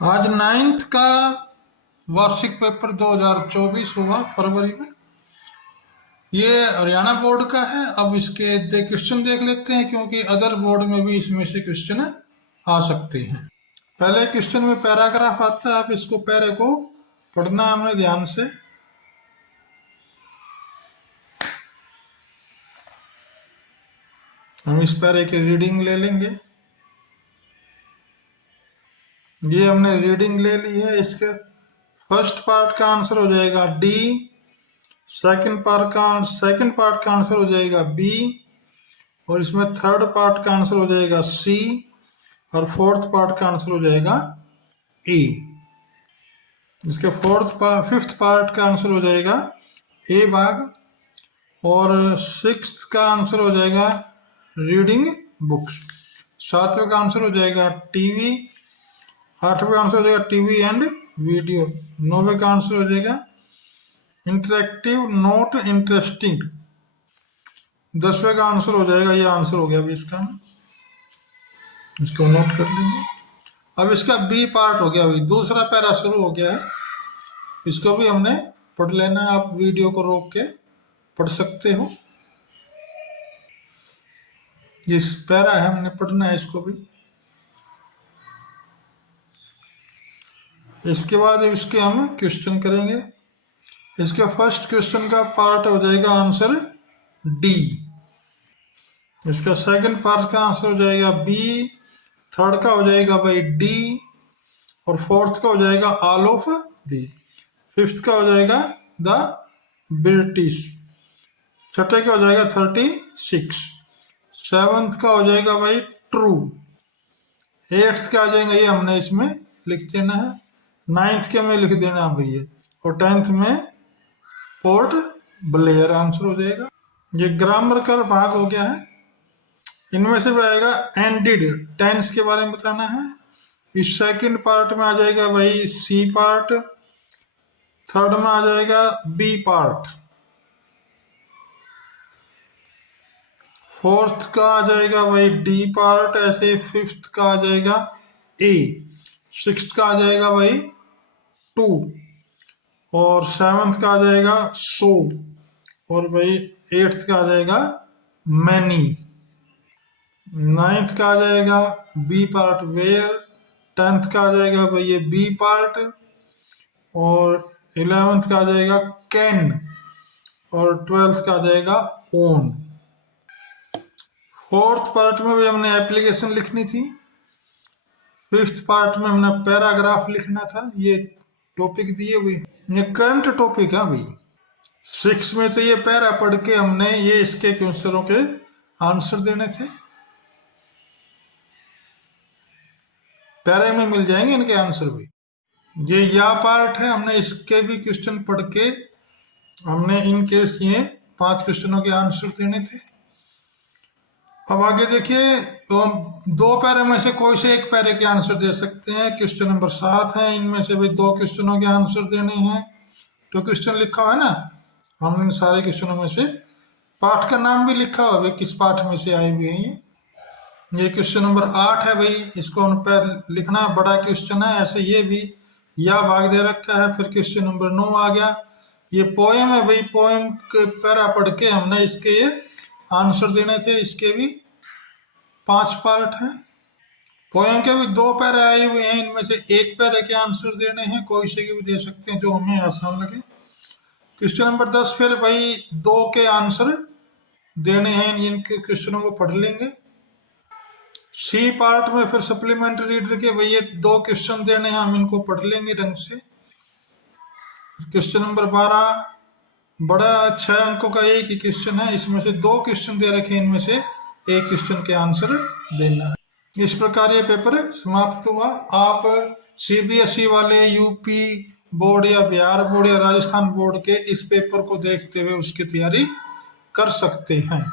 आज 9th का वार्षिक पेपर 2024 हुआ फरवरी में। ये हरियाणा बोर्ड का है। अब इसके क्वेश्चन देख लेते हैं, क्योंकि अदर बोर्ड में भी इसमें से क्वेश्चन आ सकते हैं। पहले क्वेश्चन में पैराग्राफ आता है। अब इसको पैरे को पढ़ना है हमने ध्यान से। हम इस पैरे की रीडिंग ले लेंगे। ये हमने रीडिंग ले ली है। इसके फर्स्ट पार्ट का आंसर हो जाएगा डी, सेकंड पार्ट का आंसर हो जाएगा बी, और इसमें थर्ड पार्ट का आंसर हो जाएगा सी, और फोर्थ पार्ट का आंसर हो जाएगा ए। इसके फिफ्थ पार्ट का आंसर हो जाएगा ए भाग, और सिक्स्थ का आंसर हो जाएगा रीडिंग बुक्स, सातवें का आंसर हो जाएगा टीवी, आठवें का आंसर हो जाएगा टीवी एंड वीडियो, नौवें का आंसर हो जाएगा इंटरेक्टिव नोट इंटरेस्टिंग, 10वें का आंसर हो जाएगा, ये आंसर हो गया अभी इसका, इसको नोट कर लेंगे। अब इसका बी पार्ट हो गया, अभी दूसरा पैरा शुरू हो गया है। इसको भी हमने पढ़ लेना है। आप वीडियो को रोक के पढ़ सकते हो। इस पैरा है, हमने पढ़ना है इसको भी। इसके बाद इसके हम क्वेश्चन करेंगे। इसके फर्स्ट क्वेश्चन का पार्ट हो जाएगा आंसर डी, इसका सेकंड पार्ट का आंसर हो जाएगा बी, थर्ड का हो जाएगा भाई डी, और फोर्थ का हो जाएगा ऑल ऑफ दी, फिफ्थ का हो जाएगा द ब्रिटिश, छठे का हो जाएगा 36, सेवंथ का हो जाएगा भाई ट्रू, एट्थ का आ जाएगा, ये हमने इसमें लिख देना है, नाइन्थ के में लिख देना है भैया, और 10th में पोर्ट ब्लेयर आंसर हो जाएगा। ये ग्रामर का भाग हो गया है। इनमें से भी आएगा एंडेड टेंस के बारे में बताना है। इस सेकंड पार्ट में आ जाएगा भाई सी पार्ट, थर्ड में आ जाएगा बी पार्ट, फोर्थ का आ जाएगा भाई डी पार्ट, ऐसे फिफ्थ का आ जाएगा ए, सिक्स्थ का आ जाएगा भाई टू, और सेवंथ का आ जाएगा सो, और भाई एट्थ का आ जाएगा मैनी, नाइन्थ का आ जाएगा बी पार्ट वेयर, 10th का आ जाएगा भाई ये बी पार्ट, और 11th का आ जाएगा कैन, और 12th का आ जाएगा ओन। फोर्थ पार्ट में भी हमने एप्लीकेशन लिखनी थी। फिफ्थ पार्ट में हमने पैराग्राफ लिखना था। ये टॉपिक दिए हुए, ये करंट टॉपिक है भाई। 6 में तो ये पैरा पढ़ के हमने ये इसके क्वेश्चनों के आंसर देने थे। पैरे में मिल जाएंगे इनके आंसर भी। ये या पार्ट है, हमने इसके भी क्वेश्चन पढ़ के हमने इनके ये 5 क्वेश्चनों के आंसर देने थे। अब आगे देखिए, तो हम 2 पैरे में से कोई से एक पैरे के आंसर दे सकते हैं। क्वेश्चन नंबर 7 है, इनमें से भी 2 क्वेश्चनों के आंसर देने हैं। तो क्वेश्चन लिखा हुआ है ना, हमने इन सारे क्वेश्चनों में से पाठ का नाम भी लिखा हुआ है किस पाठ में से आए हुए हैं। ये क्वेश्चन नंबर 8 है भाई, इसको उन पर लिखना, बड़ा क्वेश्चन है। ऐसे ये भी या भाग दे रखा है। फिर क्वेश्चन नंबर 9 आ गया, ये पोएम है भाई। पोएम के पैरा पढ़ के हमने इसके ये आंसर देने थे। इसके भी 5 पार्ट हैं। पोएम के भी 2 पैरे आए हुए हैं, इनमें से एक पैरे के आंसर देने हैं। कोई से भी दे सकते हैं जो हमें आसान लगे। क्वेश्चन नंबर 10 फिर भाई 2 के आंसर देने हैं, इनके क्वेश्चनों को पढ़ लेंगे। सी पार्ट में फिर सप्लीमेंट्री रीडर के भाई ये 2 क्वेश्चन देने हैं, हम इनको पढ़ लेंगे ढंग से। क्वेश्चन नंबर 12 बड़ा 6 अंकों का एक ही क्वेश्चन है, इसमें से 2 क्वेश्चन दे रखे हैं, इनमें से एक क्वेश्चन के आंसर देना है। इस प्रकार ये पेपर समाप्त हुआ। आप सीबीएसई वाले, यूपी बोर्ड या बिहार बोर्ड या राजस्थान बोर्ड के इस पेपर को देखते हुए उसकी तैयारी कर सकते हैं।